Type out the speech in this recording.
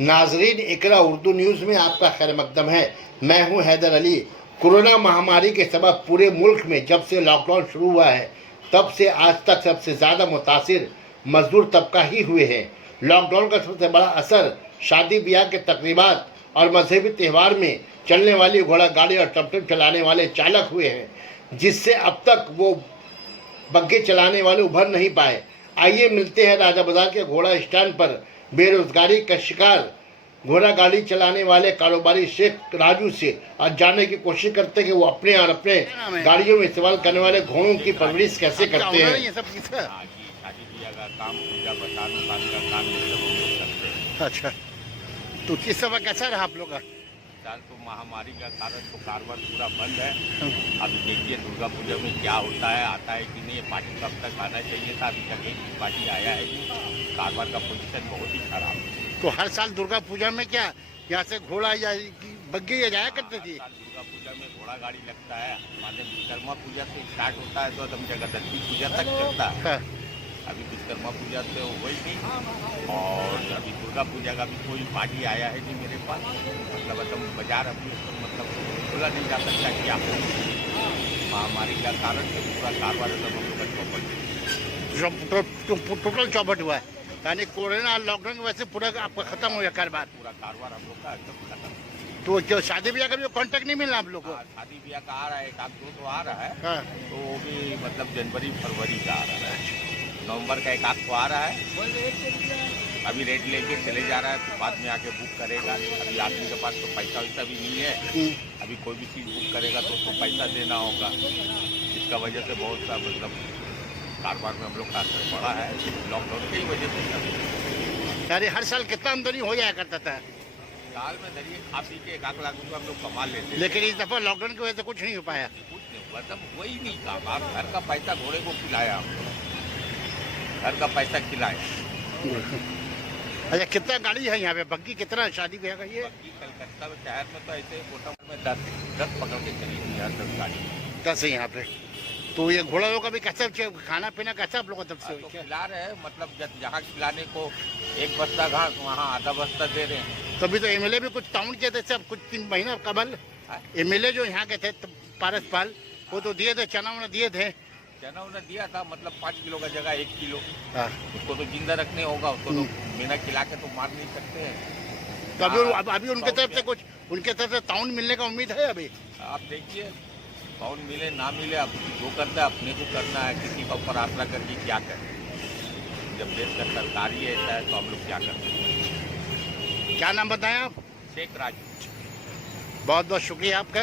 नाजरीन, इकरा उर्दू न्यूज़ में आपका खैर मकदम है। मैं हूं हैदर अली। कोरोना महामारी के सबब पूरे मुल्क में जब से लॉकडाउन शुरू हुआ है तब से आज तक सबसे ज़्यादा मुतासिर मजदूर तबका ही हुए हैं। लॉकडाउन का सबसे बड़ा असर शादी ब्याह के तकरीबात और मजहबी त्यौहार में चलने वाली घोड़ा गाड़ी और टमटम चलाने वाले चालक हुए हैं, जिससे अब तक वो बग्घे चलाने वाले उभर नहीं पाए। आइए मिलते हैं राजा बाजार के घोड़ा स्टैंड पर बेरोजगारी का शिकार घोड़ा गाड़ी चलाने वाले कारोबारी शेख राजू से और जानने की कोशिश करते हैं कि वो अपने और अपने गाड़ियों में इस्तेमाल करने वाले घोड़ों की परवरिश कैसे करते हैं। अच्छा, तो किस समय कैसा रहा आप लोग का? तो महामारी का कारण तो कारोबार पूरा बंद है। अभी देखिए दुर्गा पूजा में क्या होता है, आता है कि नहीं। पार्टी कब तक आना चाहिए था, अभी तक एक पार्टी आया है नहीं। कारोबार का पोजीशन बहुत ही खराब है। तो हर साल दुर्गा पूजा में क्या यहाँ से घोड़ा या बग्घे या जाया करते थे? दुर्गा पूजा में घोड़ा गाड़ी लगता है। हमारे विश्वकर्मा पूजा से स्टार्ट होता है तो एकदम जगदम्बा पूजा तक चलता है। अभी विश्वकर्मा पूजा से हुई थी और अभी दुर्गा पूजा का भी कोई पार्टी आया है नहीं मेरे पास। मतलब एकदम बाजार अभी मतलब खुला नहीं जा सकता। क्या महामारी का कारण से पूरा कारोबार एकदम हम लोग का चौपट, टोटल चौपट हुआ है। यानी कोरोना लॉकडाउन की वजह से पूरा आपका खत्म हो गया कारोबार? पूरा कारोबार हम लोग का एकदम खत्म। तो जो शादी ब्याह का भी कॉन्टेक्ट नहीं मिल रहा आप लोग को? शादी ब्याह का आ रहा है, एक आध दो तो आ रहा है। हाँ। तो वो भी मतलब जनवरी फरवरी का आ रहा है। नवंबर का एक आध तो आ रहा है। अभी रेट लेके चले जा रहा है, तो बाद में आके बुक करेगा। अभी आदमी के पास तो पैसा वैसा भी नहीं है। अभी कोई भी चीज़ बुक करेगा तो उसको पैसा देना होगा। इसका वजह से बहुत सा मतलब कारोबार में हम लोग का असर पड़ा है लॉकडाउन की वजह से। यानी हर साल कितना आमदनी हो जाया करता था? साल में धरिए खा पी के 1 लाख रुपये हम लोग कमा लेते। लेकिन इस दफा लॉकडाउन की वजह से कुछ नहीं हो पाया। कुछ नहीं, मतलब वही नहीं काम। आप घर का पैसा घोड़े को खिलाया, हम घर का पैसा खिलाया। अच्छा, कितना गाड़ी है यहाँ पे? बग्घी कितना शादी ब्याह का? ये कलकत्ता में शहर में तो ऐसे मोटा में 10 पकड़ के चली थी यार, 10 गाड़ी 10 है यहाँ पे। तो ये घोड़ा लोग का भी कैसा खाना पीना कैसा आप लोग तब से तो खिला रहे हैं। मतलब जहाँ खिलाने को 1 बस्ता घास वहाँ आधा बस्ता दे रहे हैं। तभी तो एमएलए भी कुछ टाउन के थे सब कुछ 3 महीना कबल। एमएलए जो यहाँ के थे पारस पाल, वो तो दिए थे, चना उन्हें दिए थे। चना उन्हें दिया था, मतलब 5 किलो का जगह 1 किलो। हाँ। उसको तो जिंदा रखने होगा, उसको तो बिना खिला के तो मार नहीं सकते हैं। तो अभी उनके तरफ से कुछ, उनके तरफ से ताउन मिलने का उम्मीद है? अभी आप देखिए, ताउन मिले ना मिले, अब जो करता है अपने को करना है। किसी के ऊपर आसरा करके क्या करें? जब देश का सरकारी ऐसा है तो हम लोग क्या कर सकते हैं। क्या नाम बताएं आप? शेख राजू। बहुत बहुत शुक्रिया आपका।